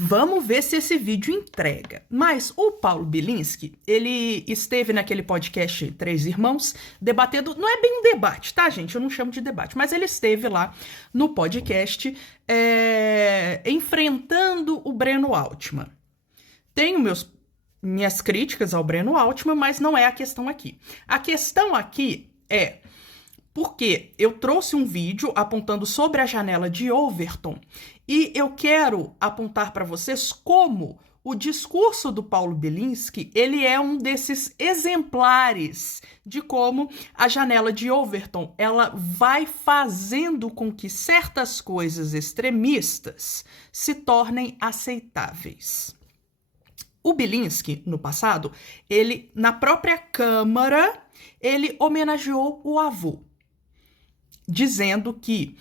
Vamos ver se esse vídeo entrega. Mas o Paulo Bilinski, ele esteve naquele podcast Três Irmãos, debatendo... Não é bem um debate, tá, gente? Eu não chamo de debate. Mas ele esteve lá no podcast enfrentando o Breno Altman. Tenho minhas críticas ao Breno Altman, mas não é a questão aqui. A questão aqui é... porque eu trouxe um vídeo apontando sobre a janela de Overton e eu quero apontar para vocês como o discurso do Paulo Bilinski, ele é um desses exemplares de como a janela de Overton, ela vai fazendo com que certas coisas extremistas se tornem aceitáveis. O Bilinski, no passado, ele, na própria Câmara, ele homenageou o avô, dizendo que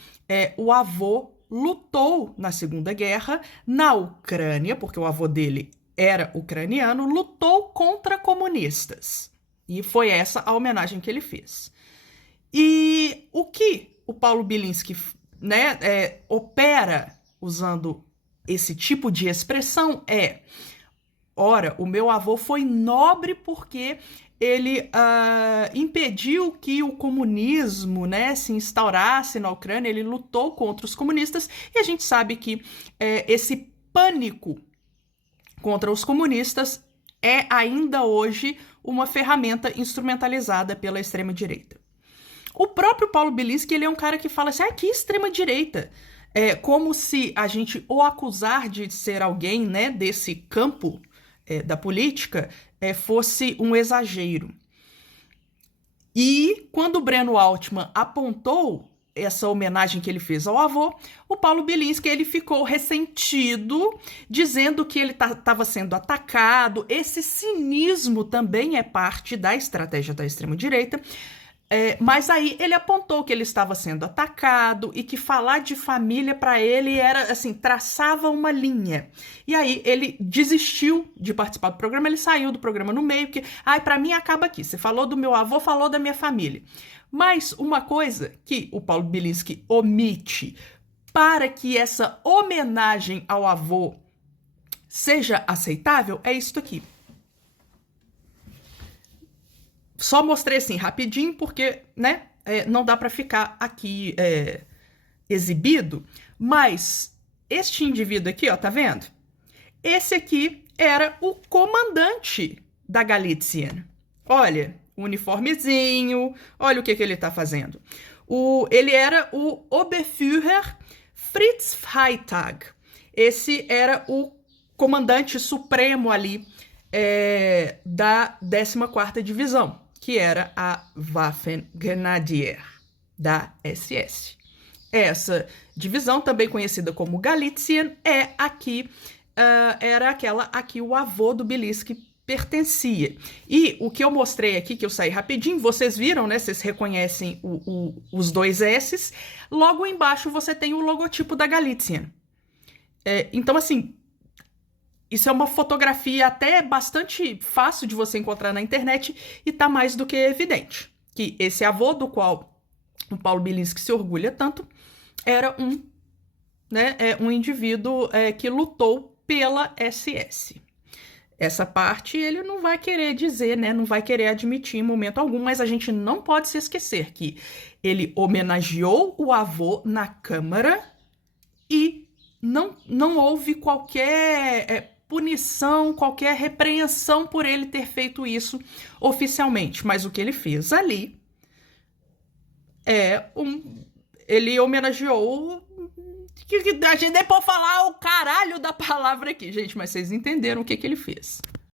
o avô lutou na Segunda Guerra na Ucrânia, porque o avô dele era ucraniano, lutou contra comunistas. E foi essa a homenagem que ele fez. E o que o Paulo Bilinski opera usando esse tipo de expressão é: ora, o meu avô foi nobre porque ele impediu que o comunismo, se instaurasse na Ucrânia, ele lutou contra os comunistas, e a gente sabe que esse pânico contra os comunistas é ainda hoje uma ferramenta instrumentalizada pela extrema-direita. O próprio Paulo Bilinski, ele é um cara que fala assim, que extrema-direita? Como se a gente o acusar de ser alguém, desse campo da política, fosse um exagero. E quando o Breno Altman apontou essa homenagem que ele fez ao avô, o Paulo Bilinski, ele ficou ressentido, dizendo que ele estava sendo atacado. Esse cinismo também é parte da estratégia da extrema-direita. Mas aí ele apontou que ele estava sendo atacado e que falar de família para ele era assim, traçava uma linha. E aí ele desistiu de participar do programa, ele saiu do programa no meio, que para mim acaba aqui, você falou do meu avô, falou da minha família. Mas uma coisa que o Paulo Bilinski omite para que essa homenagem ao avô seja aceitável é isso aqui. Só mostrei assim rapidinho porque, não dá para ficar aqui exibido, mas este indivíduo aqui, tá vendo? Esse aqui era o comandante da Galitzien. Olha, o uniformezinho, olha o que ele tá fazendo. Ele era o Oberführer Fritz Freytag. Esse era o comandante supremo ali da 14ª Divisão, que era a Waffengrenadier da SS. Essa divisão, também conhecida como Galitzien, era aquela a que o avô do Bilinski pertencia. E o que eu mostrei aqui, que eu saí rapidinho, vocês viram, Vocês reconhecem os dois S's. Logo embaixo você tem o logotipo da Galitzien. Então, assim, isso é uma fotografia até bastante fácil de você encontrar na internet e tá mais do que evidente que esse avô do qual o Paulo Bilinski se orgulha tanto era um indivíduo que lutou pela SS. Essa parte ele não vai querer dizer, não vai querer admitir em momento algum, mas a gente não pode se esquecer que ele homenageou o avô na Câmara e não houve qualquer punição, qualquer repreensão por ele ter feito isso oficialmente. Mas o que ele fez ali ele homenageou... A gente nem pode falar o caralho da palavra aqui, gente, mas vocês entenderam o que ele fez.